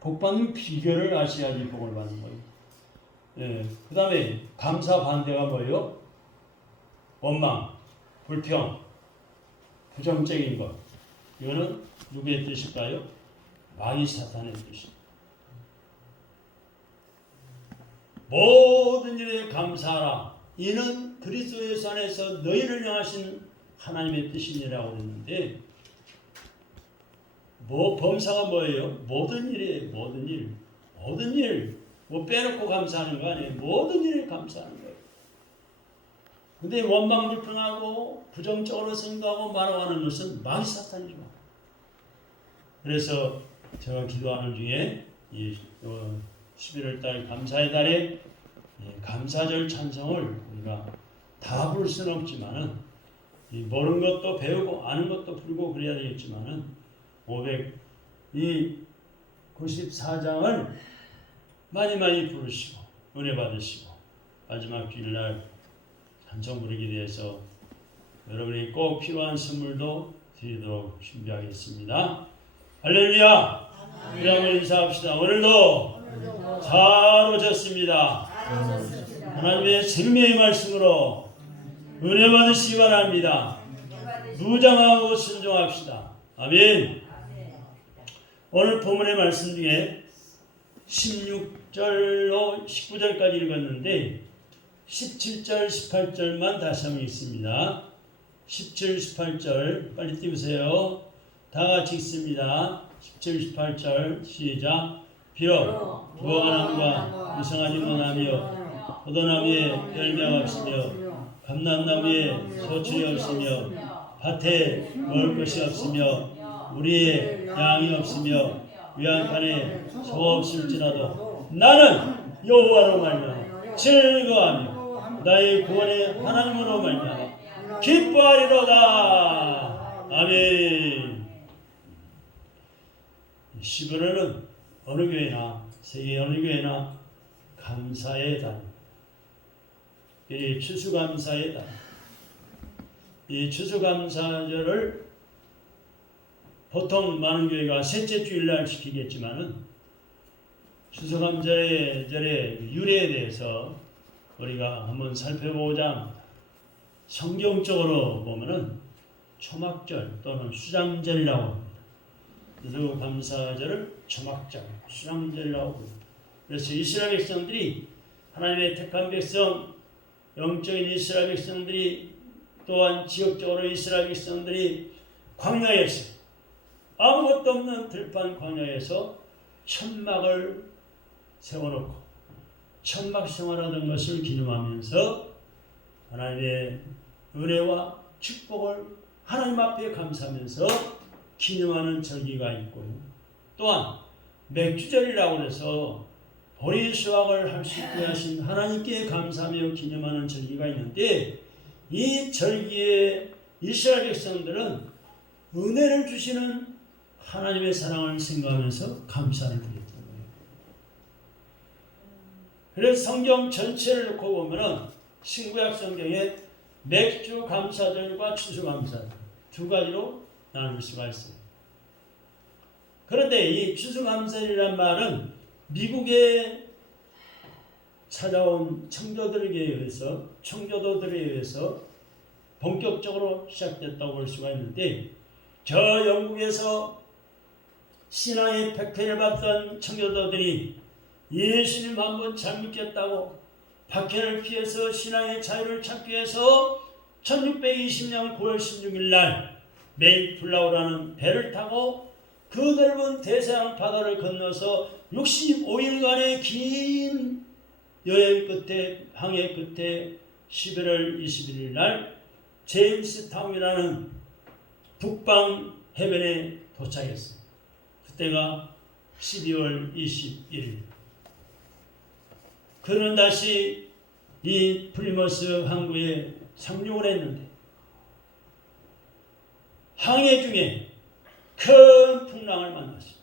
복 받는 비결을 아셔야지 복을 받는 거예요. 예. 그 다음에 감사 반대가 뭐예요? 원망, 불평, 부정적인 것. 이거는 누구의 뜻일까요? 마귀 사탄의 뜻입니다. 모든 일에 감사하라. 이는 그리스도 예수 안에서 너희를 향하신 하나님의 뜻이니라고 했는데, 범사가 뭐예요? 모든 일에 모든 일 뭐 빼놓고 감사하는 거 아니에요. 모든 일에 감사하는 거예요. 근데 원망 불평하고 부정적으로 생각하고 말하는 것은 마귀 사탄이죠. 그래서 제가 기도하는 중에 이 11월달 감사의 달에 감사절 찬송을 우리가 다 부를 수는 없지만은 모르는 것도 배우고 아는 것도 부르고 그래야 되겠지만은 594장을 많이 부르시고 은혜 받으시고 마지막 주일날 찬송 부르기 위해서 여러분이 꼭 필요한 선물도 드리도록 준비하겠습니다. 할렐루야! 우리 한번 인사합시다. 오늘도 잘 오셨습니다. 하나님의 생명의 말씀으로 은혜 받으시기 바랍니다. 무장하고 순종합시다. 아멘. 오늘 본문의 말씀 중에 16절로 19절까지 읽었는데 17절, 18절만 다시 한번 읽습니다. 17, 18절 빨리 띄우세요. 다 같이 읽습니다. 17, 18절 시작. 비록 무화과나무가 무성하지 못하며 포도나무에 열매가 없으며 감람나무에 소출이 없으며 밭에 먹을 것이 없으며 우리의 양이 없으며 위안칸에 소 없을지라도 나는 여호와로 말미암아 즐거워하며 나의 구원의 하나님으로 말미암아 기뻐하리로다. 아멘. 11월은 어느 교회나 세계 어느 교회나 감사의 달, 이 추수감사의 달, 이 추수감사절을 보통 많은 교회가 셋째 주일날 지키겠지만은 추수감사절의 유래에 대해서 우리가 한번 살펴보고자 합니다. 성경적으로 보면은 초막절 또는 수장절이라고 합니다. 추수감사절을 초막절, 수장절이라고 합니다. 그래서 이스라엘 백성들이 하나님의 택한 백성, 영적인 이스라엘 백성들이 또한 지역적으로 이스라엘 백성들이 광야에서 아무것도 없는 들판 광야에서 천막을 세워놓고 천막 생활하던 것을 기념하면서 하나님의 은혜와 축복을 하나님 앞에 감사하면서 기념하는 절기가 있고요. 또한 맥주절이라고 해서 보리 수확을 할 수 있게 하신 하나님께 감사하며 기념하는 절기가 있는데 이 절기에 이스라엘 백성들은 은혜를 주시는 하나님의 사랑을 생각하면서 감사를 드렸던 거예요. 그래서 성경 전체를 놓고 보면은 신구약 성경에 맥주 감사절과 추수 감사절 두 가지로 나눌 수가 있어요. 그런데 이 추수 감사절이란 말은 미국에 찾아온 청교도들에 의해서 본격적으로 시작됐다고 볼 수가 있는데 저 영국에서 신앙의 백회를 받던 청교도들이 예수님 한번 잘 믿겠다고 박해를 피해서 신앙의 자유를 찾기 위해서 1620년 9월 16일 날 메이플라워라는 배를 타고 그 넓은 대서양 바다를 건너서 65일간의 긴 여행 끝에 항해 끝에 11월 21일 날 제임스타운이라는 북방 해변에 도착했습니다. 그때가 12월 21일. 그는 다시 이 플리머스 항구에 상륙을 했는데 항해 중에 큰 풍랑을 만났습니다.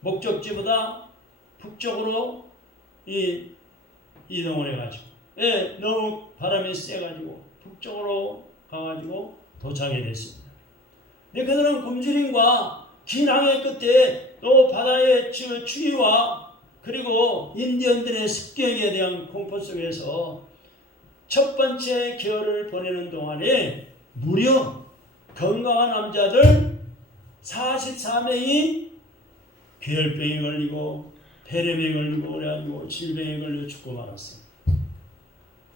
목적지보다 북쪽으로 이동을 해가지고 너무 바람이 세가지고 북쪽으로 가가지고 도착이 됐습니다. 근데 그들은 굶주림과 긴 항해 끝에 또 바다의 추위와 그리고 인디언들의 습격에 대한 공포 속에서 첫 번째 겨울을 보내는 동안에 무려 건강한 남자들 44명이 괴혈병에 걸리고 폐렴에 걸리고 그래가지고 질병에 걸려 죽고 말았어요.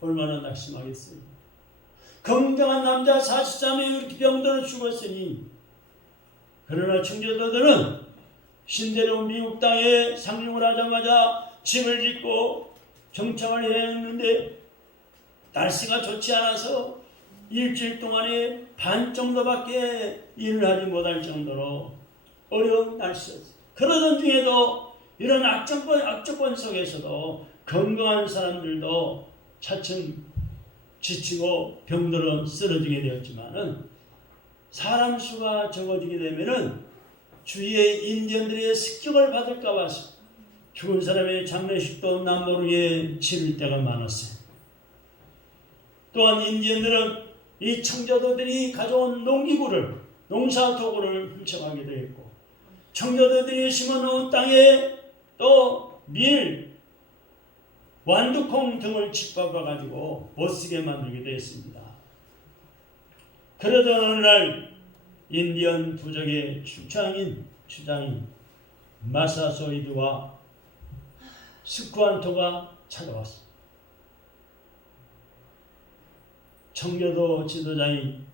얼마나 낙심하겠어요. 건강한 남자 44명이 이렇게 병들어 죽었으니, 그러나 청교도들은 신대로 미국 땅에 상륙을 하자마자 집을 짓고 정착을 해야 했는데 날씨가 좋지 않아서 일주일 동안에 반 정도밖에 일을 하지 못할 정도로 어려운 날씨였어요. 그러던 중에도 이런 악조건 속에서도 건강한 사람들도 차츰 지치고 병들어 쓰러지게 되었지만은, 사람 수가 적어지게 되면은 주위의 인디언들의 습격을 받을까 봐 죽은 사람의 장례식도 남모르게 치를 때가 많았어요. 또한 인디언들은 이 청교도들이 가져온 농기구를, 농사도구를 훔쳐가기도 했고, 청교도들이 심어놓은 땅에 또 밀, 완두콩 등을 짓밟아가지고 못쓰게 만들기도 했습니다. 그러던 어느 날 인디언 부족의 주장인 마사소이드와 스쿠안토가 찾아왔습니다. 청교도 지도자인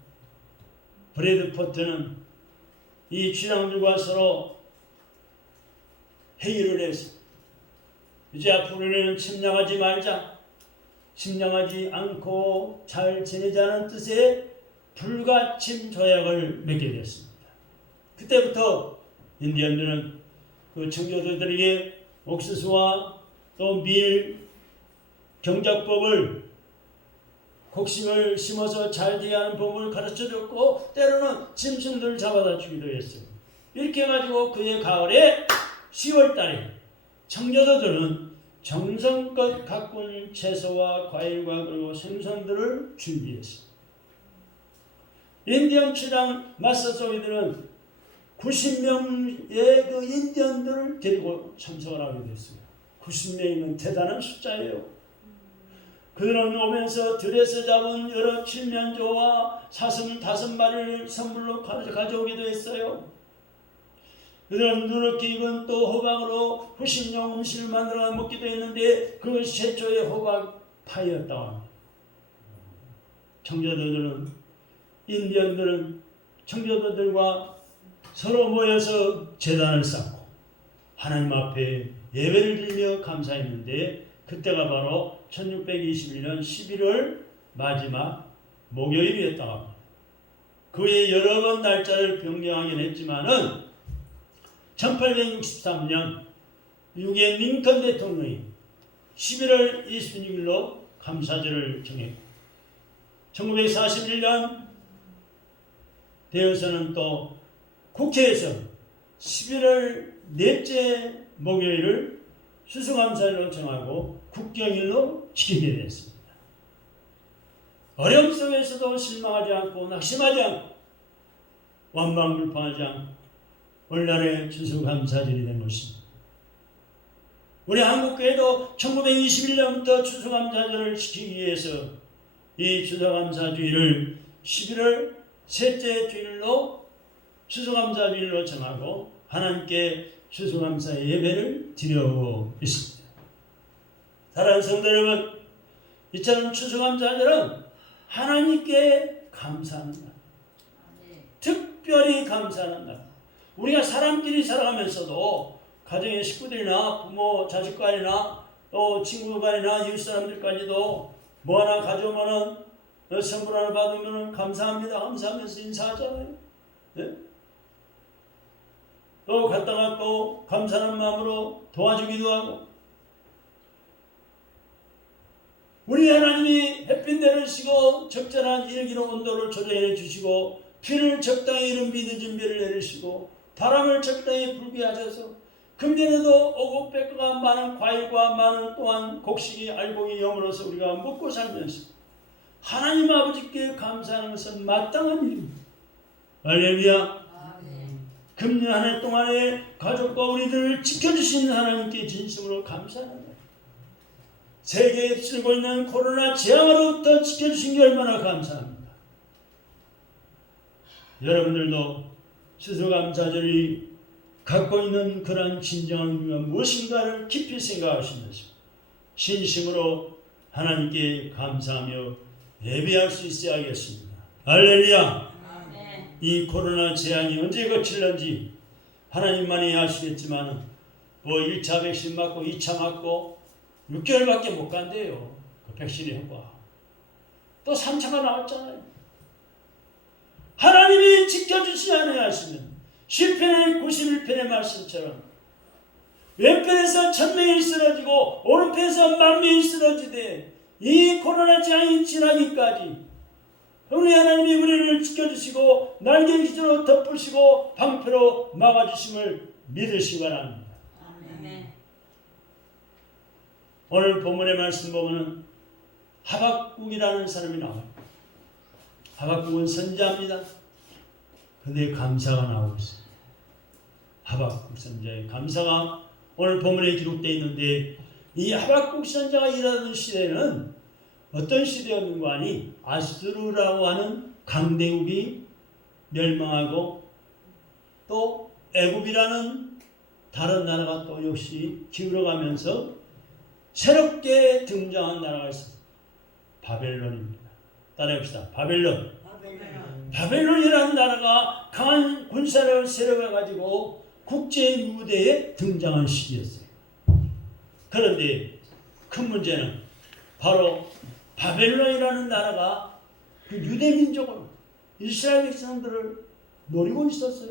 브래드포트는 이 주장들과 서로 회의를 해서 이제 앞으로는 침략하지 말자, 침략하지 않고 잘 지내자는 뜻의 불가침 조약을 맺게 되었습니다. 그때부터 인디언들은 그 청교도들에게 옥수수와 또 밀 경작법을, 곡식을 심어서 잘 대하는 법을 가르쳐줬고, 때로는 짐승들을 잡아다 주기도 했어요. 이렇게 해가지고 그해 가을에 10월 달에 청교도들은 정성껏 가꾼 채소와 과일과 그리고 생선들을 준비했습니다. 인디언 추장 마사소이드는 90명의 그 인디언들을 데리고 참석을 하게 됐습니다. 90명이면 대단한 숫자예요. 그들은 오면서 들에서 잡은 여러 칠면조와 사슴 5마리를 선물로 가져오기도 했어요. 그들은 누렇게 익은 또 호박으로 후식용 음식을 만들어 먹기도 했는데 그것이 최초의 호박파이였다고 합니다. 청교도들은, 인디언들은 청교도들과 서로 모여서 제단을 쌓고 하나님 앞에 예배를 드리며 감사했는데, 그때가 바로 1621년 11월 마지막 목요일이었다고 합니다. 그의 여러 번 날짜를 변경하긴 했지만은 1863년 미국의 링컨 대통령이 11월 26일로 감사절을 정했고, 1941년 되어서는 또 국회에서 11월 넷째 목요일을 추수감사일로 정하고 국경일로 지키게 됐습니다. 어려움 속에서도 실망하지 않고 낙심하지 않고 완방불평하지 않고 오늘날의 추수감사절이 된 것입니다. 우리 한국교회도 1921년부터 추수감사절을 지키기 위해서 이 추수감사주일을 11월 셋째 주일로 추수감사주일로 정하고 하나님께 추수감사 예배를 드려오고 있습니다. 사랑하는 성도 여러분, 이처럼 추수감사절은 하나님께 감사하는 날, 특별히 감사하는 날. 우리가 사람끼리 살아가면서도 가정의 식구들이나 부모, 자식 간이나 또 친구 간이나 이웃 사람들까지도 뭐 하나 가져오면은, 선물 하나 받으면은 감사합니다 감사하면서 인사하잖아요. 네? 또 갔다가 또 감사하는 마음으로 도와주기도 하고, 우리 하나님이 햇빛 내리시고 적절한 일기로 온도를 조절해 주시고 비를 적당히 이른 비늦은 비를 내리시고 바람을 적당히 불게 하셔서 금년에도 오곡백과가 많은 과일과 많은 또한 곡식이 알곡이 여물어서 우리가 먹고 살면서 하나님 아버지께 감사하는 것은 마땅한 일입니다. 할렐루야. 금년 한 해 동안에 가족과 우리들을 지켜주신 하나님께 진심으로 감사합니다. 세계에 쓰고 있는 코로나 재앙으로부터 지켜주신 게 얼마나 감사합니다. 여러분들도 추수감사절이 갖고 있는 그러한 진정한 의미가 무엇인가를 깊이 생각하시면서 진심으로 하나님께 감사하며 예배할 수 있어야겠습니다. 할렐루야! 이 코로나 재앙이 언제 거칠는지 하나님만이 아시겠지만 뭐 1차 백신 맞고 2차 맞고 6개월밖에 못 간대요. 그 백신의 효과. 또 3차가 나왔잖아요. 하나님이 지켜주지 않으시면 시편의 91편의 말씀처럼 왼편에서 1000명이 쓰러지고 오른편에서 10,000명이 쓰러지되 이 코로나 재앙이 지나기까지 우리 하나님이 우리를 지켜주시고 날개 기준으로 덮으시고 방패로 막아주심을 믿으시기 바랍니다. 아멘. 오늘 본문의 말씀 보면은 하박국이라는 사람이 나와요. 하박국은 선지자입니다. 근데 감사가 나오고 있어요. 하박국 선지자의 감사가 오늘 본문에 기록되어 있는데 이 하박국 선지자가 일하던 시대는 어떤 시대였는가 하니 아수르라고 하는 강대국이 멸망하고 또 애굽이라는 다른 나라가 또 역시 기울어가면서 새롭게 등장한 나라가 있습니다. 바벨론입니다. 따라해봅시다. 바벨론. 바벨론이라는 나라가 강한 군사력을 세력을 가지고 국제 무대에 등장한 시기였어요. 그런데 큰 문제는 바로 바벨론이라는 나라가 그 유대민족을 이스라엘 백성들을 노리고 있었어요.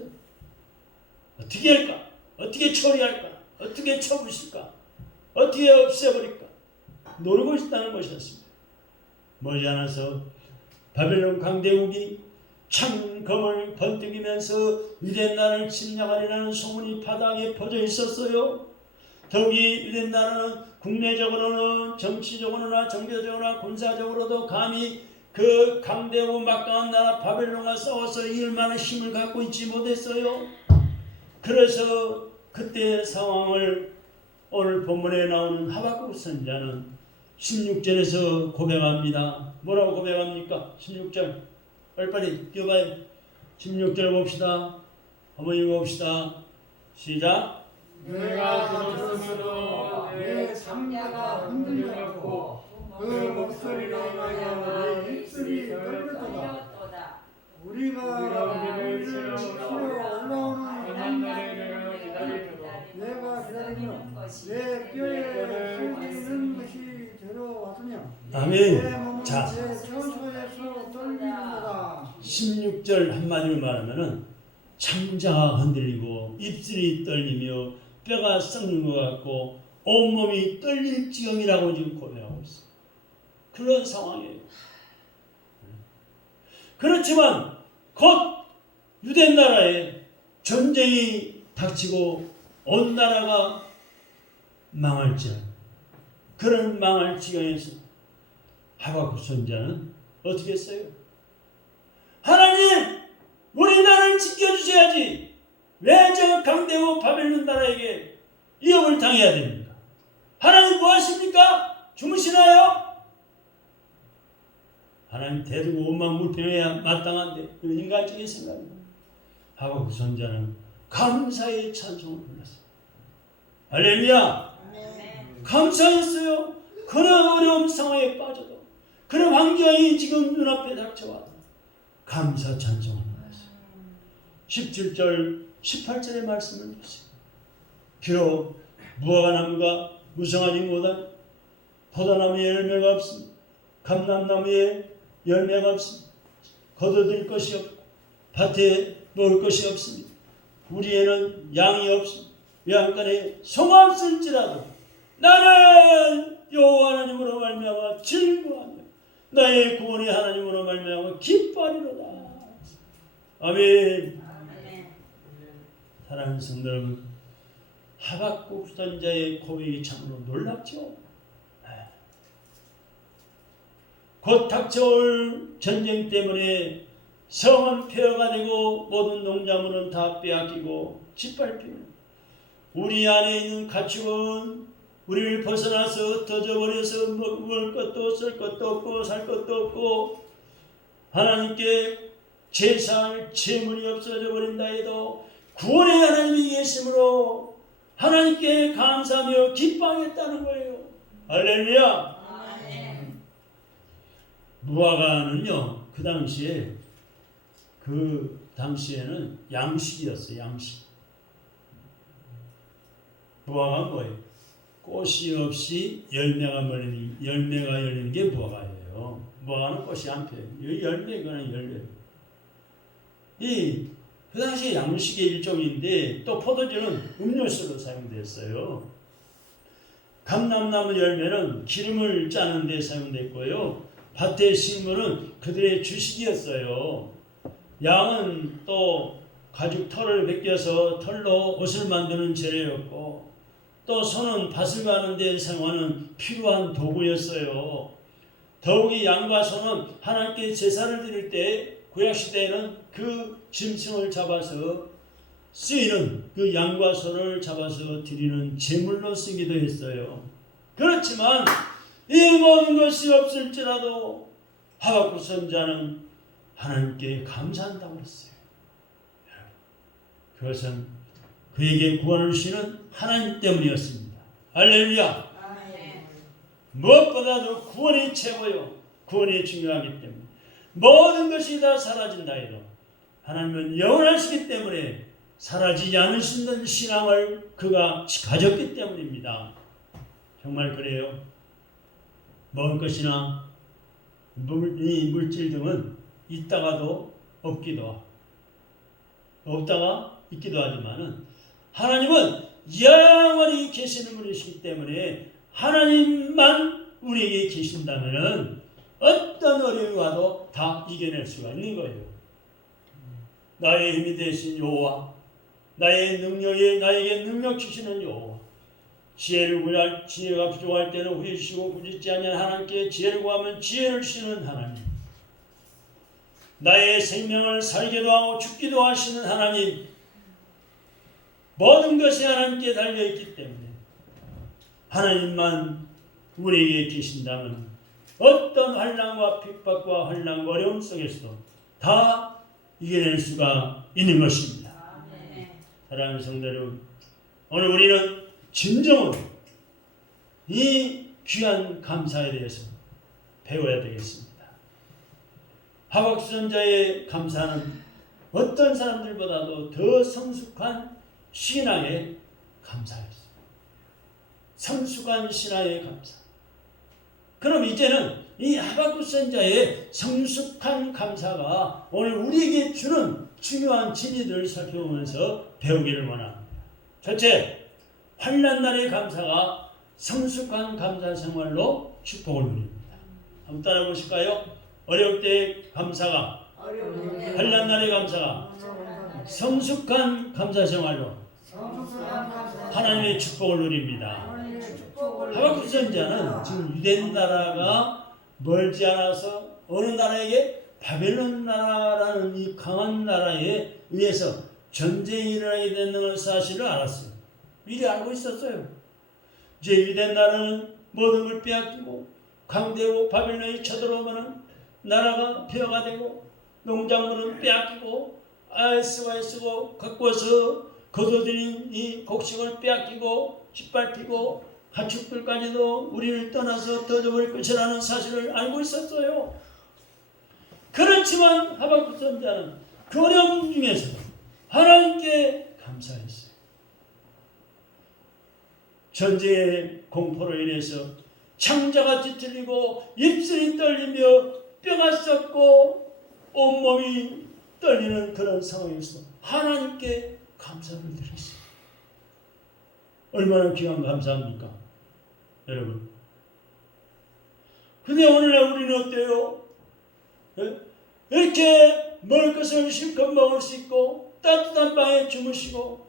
어떻게 할까? 어떻게 처리할까? 어떻게 쳐부실까? 어떻게 없애버릴까? 노리고 있다는 것이었습니다. 머지않아서 바벨론 강대국이 창검을 번뜩이면서 유대 나라를 침략하리라는 소문이 바닥에 퍼져 있었어요. 더욱이 유대 나라는 국내적으로는 정치적으로나 종교적으로나 군사적으로도 감히 그 강대하고 막강한 나라 바벨론과 싸워서 이길 만한 힘을 갖고 있지 못했어요. 그래서 그때의 상황을 오늘 본문에 나오는 하박국 선지자는 16절에서 고백합니다. 뭐라고 고백합니까? 16절 빨리빨리 뛰어봐요. 16절 봅시다. 한번 읽어봅시다. 시작. 내가 들었으므로 내 창자가 흔들렸고 그 목소리로 인하여 내 입술이 떨렸도다. 우리가 우리를 치러 올라오는 하나님을 기다리도다. 내가 기다리며 내 뼈에 숨기는 것이 들어왔으며 아멘. 자, 내 처소에서 떨리는도다. 16절 한마디로 말하면은 창자가 흔들리고 입술이 떨리며 뼈가 썩는 것 같고 온몸이 떨릴 지경이라고 지금 고백하고 있어요. 그런 상황이에요. 그렇지만 곧 유대 나라에 전쟁이 닥치고 온 나라가 망할지 그런 망할 지경에서 하박국 선지자는 어떻게 했어요? 하나님! 우리 나라를 지켜주셔야지. 왜 저 강대국 바벨론 나라에게 위협을 당해야 됩니까? 하나님 뭐 하십니까? 주무시나요? 하나님 대두고 오만불평해야 마땅한데 그 인간적인 생각입니다. 하박국 선지자는 감사의 찬송을 불렀어요. 할렐루야! 감사했어요. 그런 어려운 상황에 빠져도 그런 환경이 지금 눈앞에 닥쳐와도 감사 찬송을 불렀어요. 17절 18절의 말씀을 보세요. 비록 무화과나무가 무성하지 못한 포도나무에 열매가 없습니다. 감람나무에 열매가 없습니다. 거둬들 것이 없고 밭에 먹을 것이 없습니다. 우리에는 양이 없습니다. 외양간에 소가 없을지라도 나는 여호와 하나님으로 말미암아 즐거워하며 나의 구원의 하나님으로 말미암아 기뻐하리로다. 아멘. 사랑하는 성도 여러분, 하박국 선지자의 고백이 참으로 놀랍죠. 곧 닥쳐올 전쟁 때문에 성은 폐허가 되고 모든 농작물은 다 빼앗기고 짓밟히는 우리 안에 있는 가축은 우리를 벗어나서 흩어져 버려서 먹을 것도 쓸 것도 없고 살 것도 없고 하나님께 제사할 재물이 없어져 버린다 해도 구원의 하나님이 계심으로 하나님께 감사하며 기뻐하겠다는 거예요. 할렐루야. 무화과는요, 그 당시에는 양식이었어요. 양식. 무화과는 뭐예요? 꽃이 없이 열매가 열리는 게 무화과예요. 무화과는 꽃이 안 펴요. 열매거나 열매. 그 당시에 양식의 일종인데 또 포도주는 음료수로 사용됐어요. 감람나무 열매는 기름을 짜는 데 사용됐고요. 밭의 식물은 그들의 주식이었어요. 양은 또 가죽 털을 벗겨서 털로 옷을 만드는 재료였고 또 소는 밭을 가는 데 사용하는 필요한 도구였어요. 더욱이 양과 소는 하나님께 제사를 드릴 때 구약시대에는 그 짐승을 잡아서 쓰이는 그 양과 소를 잡아서 드리는 제물로 쓰기도 했어요. 그렇지만 이 모든 것이 없을지라도 하박국 선지자는 하나님께 감사한다고 했어요. 그것은 그에게 구원을 주시는 하나님 때문이었습니다. 할렐루야. 무엇보다도 구원이 최고요. 구원이 중요하기 때문에 모든 것이 다 사라진다 해도 하나님은 영원하시기 때문에 사라지지 않으시는 신앙을 그가 가졌기 때문입니다. 정말 그래요. 먹을 것이나 물질 등은 있다가도 없기도 하고 없다가 있기도 하지만은 하나님은 영원히 계시는 분이시기 때문에 하나님만 우리에게 계신다면은 어떤 어려움이 와도 다 이겨낼 수가 있는 거예요. 나의 힘이 되신 여호와, 나의 능력에 나에게 능력 주시는 여호와, 지혜가 부족할 때는 후회주시고 부짓지 아니한 하나님께 지혜를 구하면 지혜를 주시는 하나님, 나의 생명을 살게도 하고 죽기도 하시는 하나님, 모든 것이 하나님께 달려있기 때문에 하나님만 우리에게 계신다면 어떤 환난과 핍박과 환난과 어려움 속에서도 다 이겨낼 수가 있는 것입니다. 사랑하는 성도 여러분, 오늘 우리는 진정으로 이 귀한 감사에 대해서 배워야 되겠습니다. 하박국 선지자의 감사는 어떤 사람들보다도 더 성숙한 신앙의 감사였어요. 성숙한 신앙의 감사. 그럼 이제는 이 하박국 선지자의 성숙한 감사가 오늘 우리에게 주는 중요한 진리들을 살펴보면서 배우기를 원합니다. 첫째, 환난 날의 감사가 성숙한 감사 생활로 축복을 누립니다. 한번 따라 보실까요? 어려울 때의 감사가, 환난 날의 감사가 성숙한 감사 생활로 하나님의 축복을 누립니다. 하박국 선지자는 지금 유대 나라가 멀지 않아서 어느 나라에게 바벨론 나라라는 이 강한 나라에 의해서 전쟁이 일어나게 되는 사실을 알았어요. 미리 알고 있었어요. 이제 유대 나라는 모든 걸 빼앗기고 강대국 바벨론이 쳐들어오면 나라가 폐허가 되고 농작물은 빼앗기고 쓰고 갖고 와서 거둬들인 이 곡식을 빼앗기고 짓밟히고 가축들까지도 우리를 떠나서 떠져버릴 것이라는 사실을 알고 있었어요. 그렇지만 하박국 선지자는 그 어려움 중에서 하나님께 감사했어요. 전쟁의 공포로 인해서 창자가 뒤틀리고 입술이 떨리며 뼈가 썩고 온몸이 떨리는 그런 상황에서 하나님께 감사를 드렸어요. 얼마나 귀한 감사합니까? 여러분. 근데 오늘날 우리는 어때요? 이렇게 먹을 것을 실컷 먹을 수 있고 따뜻한 방에 주무시고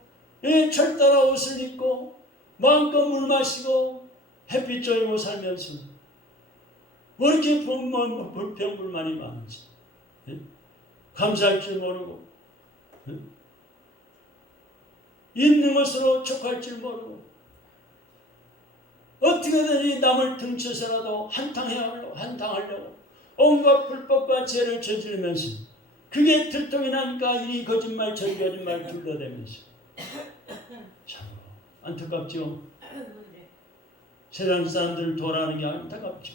철 따라 옷을 입고 마음껏 물 마시고 햇빛 쬐고 살면서 왜 이렇게 불평불만이 많은지. 감사할 줄 모르고, 있는 것으로 족할 줄 모르고, 어떻게든지 남을 등쳐서라도 한탕하려고 온갖 불법과 죄를 저지르면서, 그게 들통이 나니까 이리 거짓말 저리 거짓말 둘러대면서, 참 안타깝죠. 세상 사람들을 도라는 게 안타깝죠.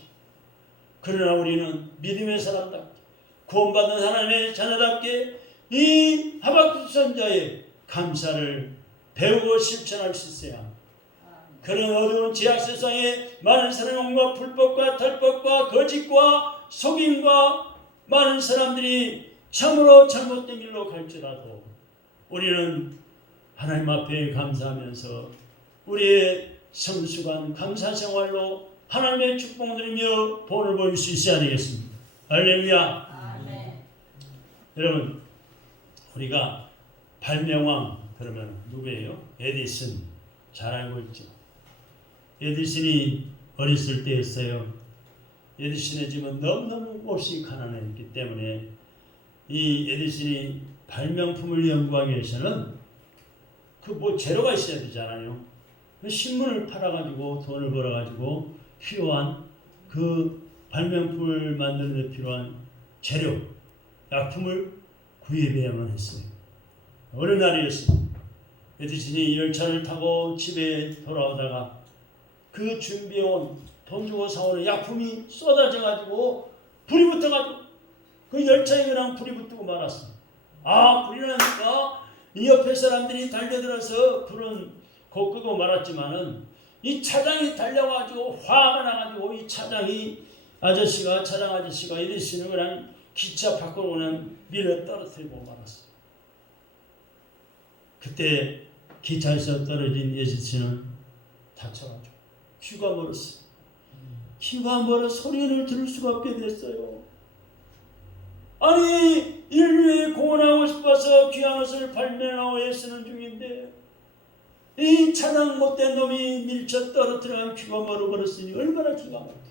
그러나 우리는 믿음의 사람답게, 구원받은 하나님의 자녀답게 이 하박국 선자의 감사를 배우고 실천할 수 있어야 합니다. 그런 어두운 죄악 세상에 많은 사람과 불법과 탈법과 거짓과 속임과 많은 사람들이 참으로 잘못된 길로 갈지라도 우리는 하나님 앞에 감사하면서 우리의 성수관 감사생활로 하나님의 축복 누리며 본을 보일 수 있어야 되겠습니다. 할렐루야. 아멘. 여러분, 우리가 발명왕 그러면 누구예요? 에디슨. 잘 알고 있죠. 에디슨이 어렸을 때였어요. 에디슨의 집은 너무너무 몹시 가난했기 때문에 이 에디슨이 발명품을 연구하기 위해서는 그 뭐 재료가 있어야 되잖아요. 신문을 팔아가지고 돈을 벌어가지고 필요한 그 발명품을 만드는 데 필요한 재료, 약품을 구입해야만 했어요. 어느 날이었습니다. 에디슨이 열차를 타고 집에 돌아오다가 그 준비해온 돈 주고 사오는 약품이 쏟아져가지고 불이 붙어가지고 그 열차에 그냥 불이 붙고 말았습니다. 불이 나니까 이 옆에 사람들이 달려들어서 불은 곧 끄고 말았지만은 이 차장이 달려가지고 화가 나가지고 이 차장 아저씨가 에디슨을 그냥 기차 밖으로 그냥 밀어 떨어뜨리고 말았어요. 그때 기차에서 떨어진 에디슨은 다쳐가지고 귀가 멀었어요. 귀가 멀어 소리를 들을 수가 없게 됐어요. 아니 인류에 공헌하고 싶어서 귀한 것을 발명하고 애쓰는 중인데 이 차장 못된 놈이 밀쳐 떨어뜨려 귀가 멀어버렸으니 얼마나 기가 막혀요.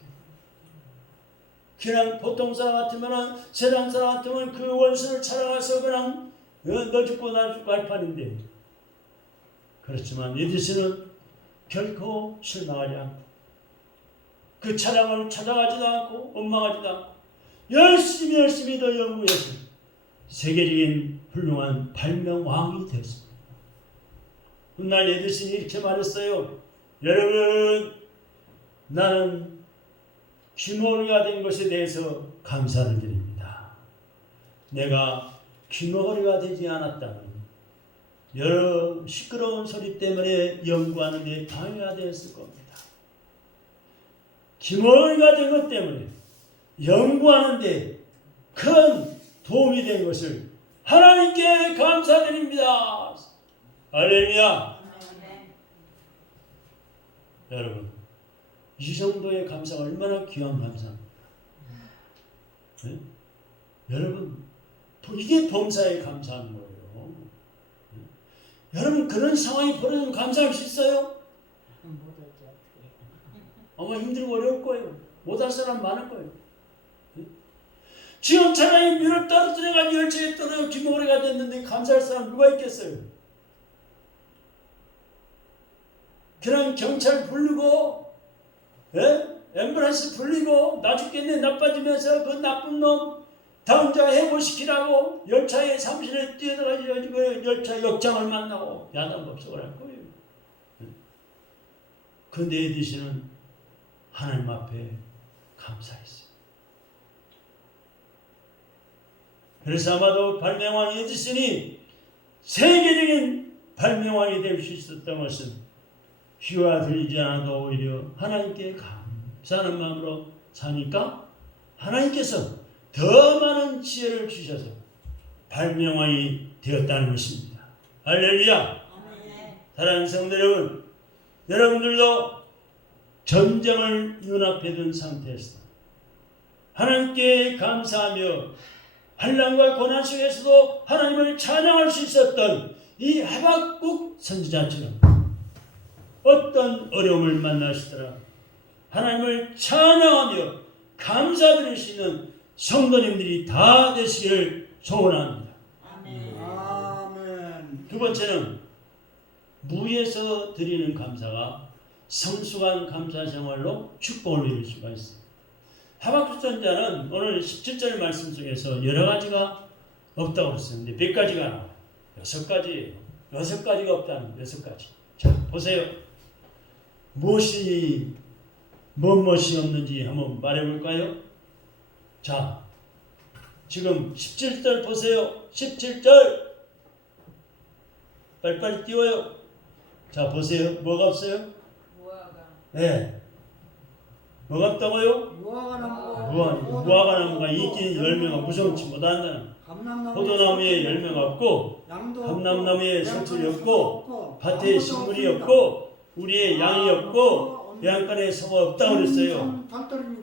그냥 보통 사람 같으면 세상 사람 같으면 그 원수를 찾아가서 그냥 너 죽고 나 죽고 할 판인데, 그렇지만 에디슨은 결코 실망하지 않고 그 차장을 찾아가지도 않고 원망하지도 않고 열심히 더 연구해서 세계적인 훌륭한 발명왕이 되었습니다. 훗날 에디슨이 이렇게 말했어요. 여러분, 나는 귀머거리가 된 것에 대해서 감사를 드립니다. 내가 귀머거리가 되지 않았다면 여러 시끄러운 소리 때문에 연구하는 데 방해가 되었을 겁니다. 귀머거리가 된 것 때문에 연구하는 데 큰 도움이 된 것을 하나님께 감사드립니다. 할렐루야. 여러분, 이 정도의 감사가 얼마나 귀한 감사입니다. 네? 여러분, 이게 범사에 감사하는 거예요. 네? 여러분, 그런 상황이 벌어지면 감사할 수 있어요? 아마 힘들고 어려울 거예요. 못할 사람 많을 거예요. 네? 지금 차량이 밀을 떨어뜨려가지고 열차에 떨어져 귀머거리가 됐는데 감사할 사람 누가 있겠어요? 그냥 경찰 부르고 앰뷸런스 불리고 나 죽겠네 나빠지면서 그 나쁜 놈 당장 해고시키라고 열차에 사무실에 뛰어들어가지고 열차 역장을 만나고 야단법석을 할 거예요. 그런데 에디슨은 하나님 앞에 감사했어요. 그래서 아마도 발명왕 에디슨이 세계적인 발명왕이 될 수 있었던 것은 귀가 들리지 않아도 오히려 하나님께 감사하는 마음으로 사니까 하나님께서 더 많은 지혜를 주셔서 발명왕이 되었다는 것입니다. 할렐루야. 사랑하는 성도 여러분, 여러분들도 전쟁을 눈앞에 둔 상태에서 하나님께 감사하며 환난과 고난 속에서도 하나님을 찬양할 수 있었던 이 하박국 선지자처럼 어떤 어려움을 만나시더라 하나님을 찬양하며 감사드릴 수 있는 성도님들이 다 되시기를 소원합니다. 아멘. 두 번째는 무에서 드리는 감사가 성숙한 감사 생활로 축복을 이룰 수가 있습니다. 하박국 선자는 오늘 17절 말씀 속에서 여러 가지가 없다고 그랬었는데 몇 가지가 나와요. 6가지예요. 6가지가 없다는 6가지. 자, 보세요. 무엇이 없는지 한번 말해볼까요? 자, 지금 17절 보세요. 17절 빨리빨리 띄워요. 자, 보세요. 뭐가 없어요? 네. 뭐가 없다고요? 무화과 나무가 인기 열매가 무성치 못한다는, 포도나무에 열매가 없고 감람나무에 성철이 없고 밭에 식물이 없고 우리의 양이 없고 양간에 소가 없다고 그랬어요.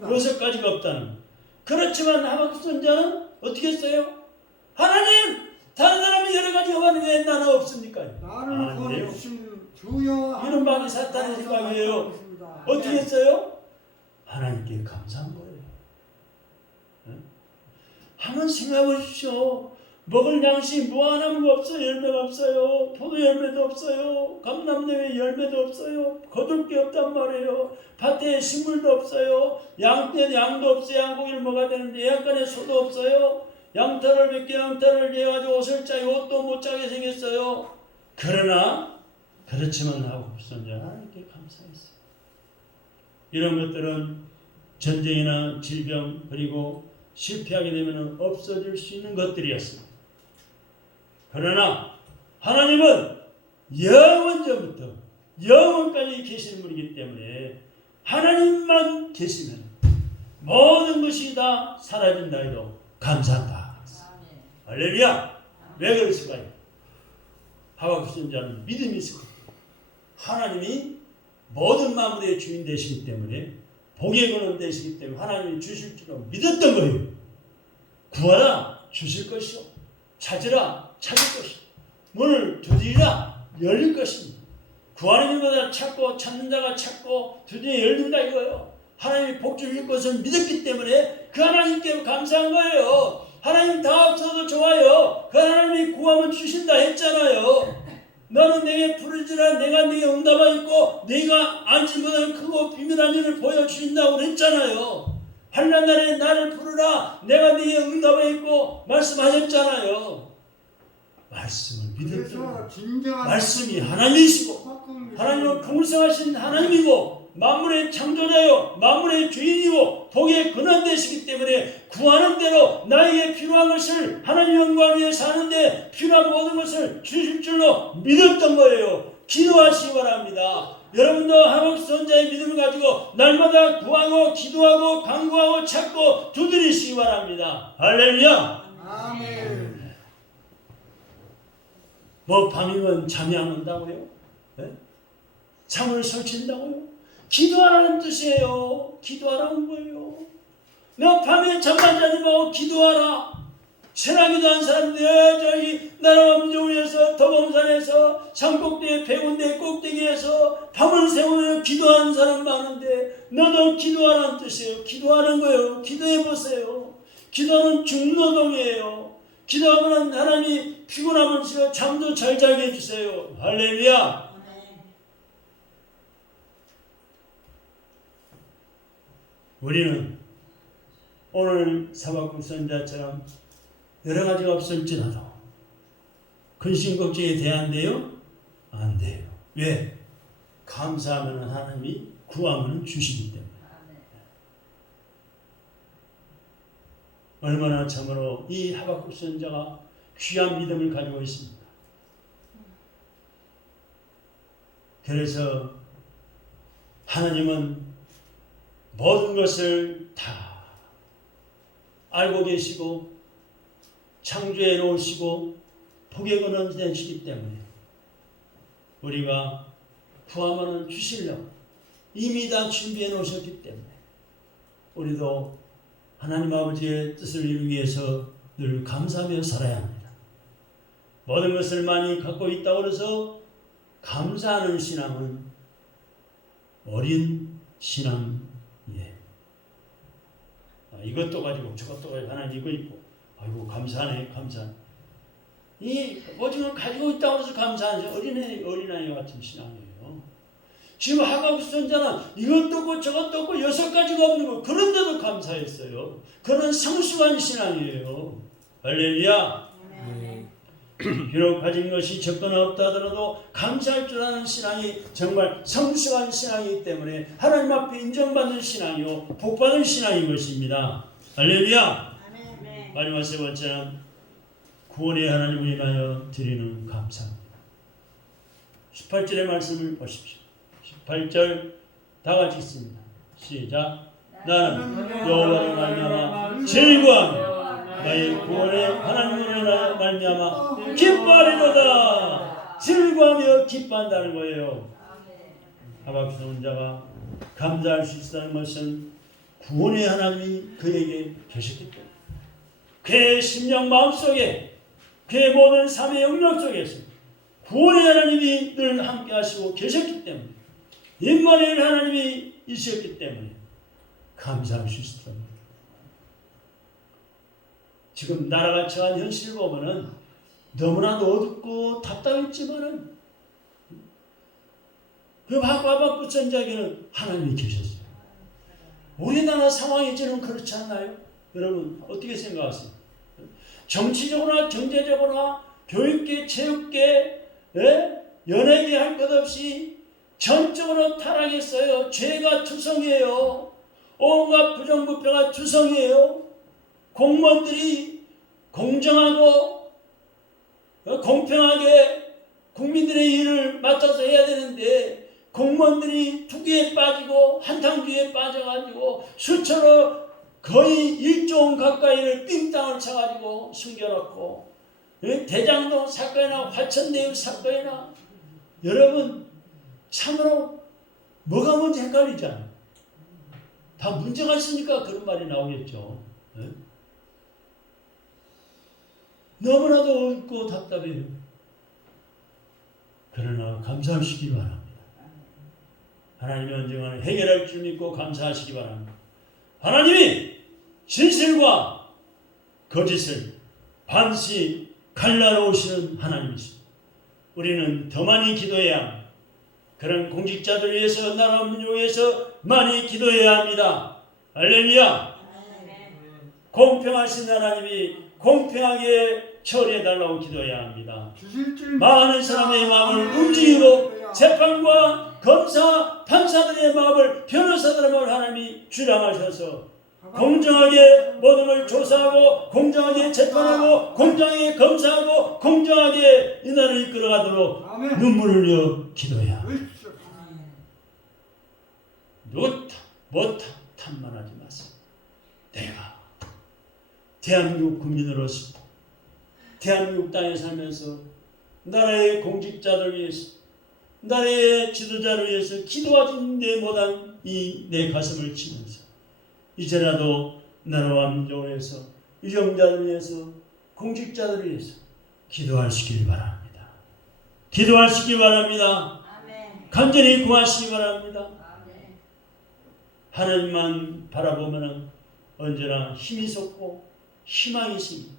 6가지가 없다는. 그렇지만 하박국 선자는 어떻게 했어요? 하나님! 다른 사람이 여러 가지 하는데 왜 나는 없습니까? 나를 보내주신 주여. 이런 방이 사탄의 생각이에요. 어떻게 했어요? 하나님께 감사한 거예요. 한번 생각해 보십시오. 먹을 양식 무화과나무가 없어요. 열매가 없어요. 포도 열매도 없어요. 감람나무에 열매도 없어요. 거둘 게 없단 말이에요. 밭에 식물도 없어요. 양도 없어요. 양고기를 먹어야 되는데 양간에 소도 없어요. 양털을 몇 개 양털을 내가지고 옷을 짜고 옷도 못 짜게 생겼어요. 그러나 그렇지만 하박국 선자는 하나님께 감사했어요. 이런 것들은 전쟁이나 질병 그리고 실패하게 되면 없어질 수 있는 것들이었습니다. 그러나 하나님은 영원전부터 영원까지 계시는 분이기 때문에 하나님만 계시면 모든 것이 다 사라진다 해도 감사한다. 할렐루야. 왜 그랬을까요? 하박국 선자는 믿음이 있을 거예요. 하나님이 모든 만물의 주인 되시기 때문에 복의 근원 되시기 때문에 하나님이 주실 줄로 믿었던 거예요. 구하라 주실 것이요 찾으라 찾을 것이요 문을 두드리라 열릴 것입니다. 구하는 자마다 찾고 찾는 자가 찾고 두드려 열린다 이거예요. 하나님이 복 주실 것을 믿었기 때문에 그 하나님께 감사한 거예요. 하나님 다 없어도 좋아요. 그 하나님이 구하면 주신다 했잖아요. 너는 내게 부르지라 내가 네게 응답하겠고 네가 알지 못하는 크고 비밀한 일을 보여주신다고 그랬잖아요. 환난 날에 나를 부르라 내가 네게 응답하겠고 말씀하셨잖아요. 말씀을 믿었던 말씀이 하나님이시고 하나님은 풍성하신 하나님이고 만물의 창조자요 만물의 주인이고 복의 근원 되시기 때문에 구하는 대로 나에게 필요한 것을 하나님 영광 위해 사는데 필요한 모든 것을 주실 줄로 믿었던 거예요. 기도하시기 바랍니다. 여러분도 하박국 선자의 믿음을 가지고 날마다 구하고 기도하고 간구하고 찾고 두드리시기 바랍니다. 할렐루야. 아멘. 뭐 밤이면 잠이 안 온다고요? 네? 잠을 설친다고요? 기도하라는 뜻이에요. 기도하라는 거예요. 너 밤에 잠만 자지 말고 기도하라. 새나기도 한 사람들 저기 나라 엄정위에서 더봉산에서 산꼭대기 백운대 꼭대기에서 밤을 새우며 기도하는 사람 많은데 너도 기도하라는 뜻이에요. 기도하는 거예요. 기도해 보세요. 기도는 중노동이에요. 기도하면 하나님이 피곤함을 지어 잠도 잘 자게 해주세요. 할렐루야. 우리는 오늘 하박국 선자처럼 여러 가지가 없을지라도 근심 걱정에 대한대요? 안 돼요. 왜? 감사하면 하나님이 구하면 주시기 때문에. 얼마나 참으로 이 하박국 선자가 귀한 믿음을 가지고 있습니다. 그래서 하나님은 모든 것을 다 알고 계시고 창조해 놓으시고 복의 근원 되시기 때문에 우리가 구하면 주시려고 이미 다 준비해 놓으셨기 때문에 우리도 하나님 아버지의 뜻을 이루기 위해서 늘 감사하며 살아야 합니다. 모든 것을 많이 갖고 있다고 해서 감사하는 신앙은 어린 신앙. 이것도 가지고 저것도 가지고 하나님 이거 있고 아이고 감사하네, 감사하네. 이 오징어 가지고 있다고 해서 감사하지. 어린아이 같은 신앙이에요. 지금 하박국 선자는 이것도 없고 저것도 없고 6가지가 없는 거, 그런데도 감사했어요. 그런 성숙한 신앙이에요. 할렐루야. 비록 가진 것이 적거나 없다 하더라도 감사할 줄 아는 신앙이 정말 성숙한 신앙이기 때문에 하나님 앞에 인정받는 신앙이요 복받은 신앙인 것입니다. 할렐루야. 마지막 세 번째는 구원의 하나님을 인하여 드리는 감사입니다. 18절의 말씀을 보십시오. 18절 다 같이 읽습니다. 시작. 나는 여호와를 말미암아 즐거워하며 나의 구원의 하나님으로 인하여 말미암아 기뻐하리로다. 즐거워하며 기뻐한다는 거예요. 하박국 선자가 감사할 수 있다는 것은 구원의 하나님이 그에게 계셨기 때문에, 그의 심령 마음속에, 그의 모든 삶의 영역 속에서 구원의 하나님이 늘 함께 하시고 계셨기 때문에, 임마누엘 하나님이 있었기 때문에 감사할 수 있습니다. 지금 나라가 처한 현실을 보면은 너무나도 어둡고 답답했지만은 그 하박국 선지자에게는 하나님이 계셨어요. 우리나라 상황이 지금 그렇지 않나요? 여러분 어떻게 생각하세요? 정치적으로나 경제적으로나 교육계, 체육계, 연예계 할 것 없이 전적으로 타락했어요. 죄가 투성이에요. 온갖 부정부패가 투성이에요. 공무원들이 공정하고 공평하게 국민들의 일을 맡아서 해야 되는데 공무원들이 투기에 빠지고 한탕주의에 빠져가지고 수천억 거의 1조 원 가까이를 삥땅을 쳐가지고 숨겨놓고 대장동 사건이나 화천대유 사건이나 여러분 참으로 뭐가 뭔지 헷갈리잖아요. 다 문제가 있으니까 그런 말이 나오겠죠. 네? 너무나도 어렵고 답답해요. 그러나 감사하시기 바랍니다. 하나님이 언젠가 해결할 줄 믿고 감사하시기 바랍니다. 하나님이 진실과 거짓을 반드시 갈라놓으시는 하나님이십니다. 우리는 더 많이 기도해야 합니다. 그런 공직자들을 위해서, 나라 민족을 위해서 많이 기도해야 합니다. 할렐루야. 공평하신 하나님이 공평하게 처리해달라고 기도해야 합니다. 많은 사람의 마음을 움직이고 재판과 검사, 판사들의 마음을, 변호사들의 마음을 하나님이 주량하셔서 공정하게 모든 걸 조사하고 공정하게 재판하고 공정하게 검사하고 공정하게 이 나라를 이끌어가도록 아멘. 눈물을 흘려 기도해야 합니다. 못하 탐만하지 마세요. 내가 대한민국 국민으로서 대한민국 땅에 살면서 나라의 공직자를 위해서, 나라의 지도자를 위해서 기도하지 못한 이 내 가슴을 치면서 이제라도 나라와 민족을 위해서, 유정자를 위해서, 공직자들을 위해서 기도하시길 바랍니다. 기도하시기 바랍니다. 간절히 구하시기 바랍니다. 하나님만 바라보면 언제나 힘이 솟고 희망이 있습니다.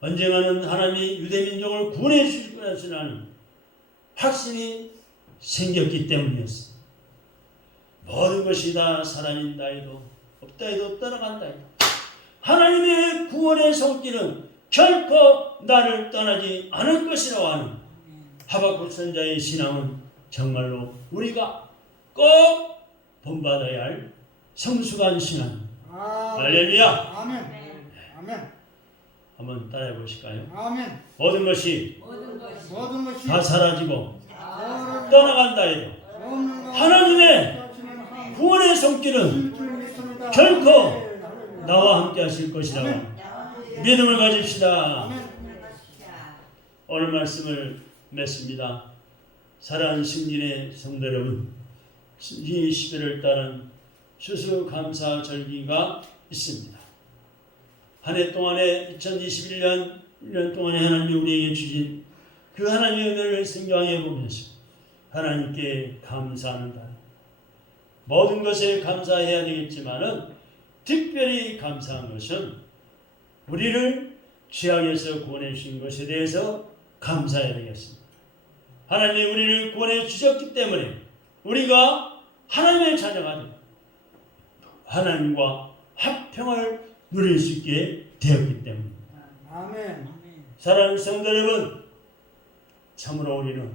언젠가는 하나님이 유대민족을 구원해 주실 것이라는 확신이 생겼기 때문이었습니다. 모든 것이 다 살아있다 해도 없다 해도 떠나간다 해도 하나님의 구원의 손길은 결코 나를 떠나지 않을 것이라고 하는 하박국 선자의 신앙은 정말로 우리가 꼭 본받아야 할 성숙한 신앙. 할렐루야. 아멘. 아멘. 한번 따라해 보실까요? 아멘. 모든 것이 모든 것이 다 사라지고 떠나간다 해도 하나님의 구원의 손길은 결코 나와 함께 하실 것이라고 믿음을 가집시다. 오늘 말씀을 맺습니다. 사랑하는 승진의 성도 여러분, 이 11월 달은 추수감사절기가 있습니다. 한 해 동안에 2021년 1년 동안에 하나님이 우리에게 주신 그 하나님의 은혜를 생각해 보면서 하나님께 감사하는 날, 모든 것에 감사해야 되겠지만은 특별히 감사한 것은 우리를 죄악에서 구원해 주신 것에 대해서 감사해야 되겠습니다. 하나님이 우리를 구원해 주셨기 때문에 우리가 하나님의 자녀가 되고 하나님과 화평을 누릴 수 있게 되었기 때문입니다. 아멘. 사랑하는 성도 여러분, 참으로 우리는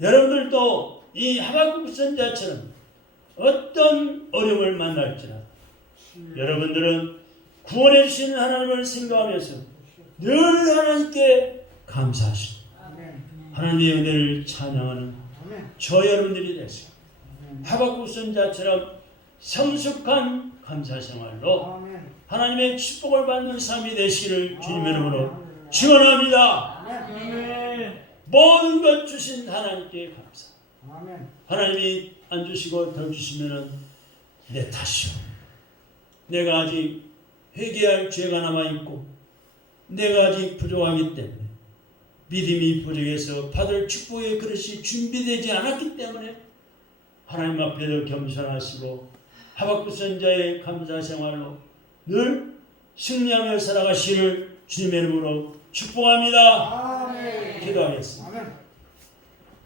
여러분들도 이 하박국 선자처럼 어떤 어려움을 만날지라도 여러분들은 구원해 주시는 하나님을 생각하면서 늘 하나님께 감사하시고 아멘. 하나님의 은혜를 찬양하는 아멘. 저 여러분들이 되시고 하박국 선자처럼 성숙한 감사 생활로 아멘. 하나님의 축복을 받는 삶이 되시기를 주님의 이름으로 축원합니다. 아멘. 모든 것 주신 하나님께 감사. 아멘. 하나님이 안 주시고 더 주시면은 내 탓이요. 내가 아직 회개할 죄가 남아 있고 내가 아직 부족하기 때문에 믿음이 부족해서 받을 축복의 그릇이 준비되지 않았기 때문에 하나님 앞에도 겸손하시고 하박국 선자의 감사 생활로 늘 승리하며 살아가시를 주님의 이름으로 축복합니다. 아멘. 기도하겠습니다. 아멘.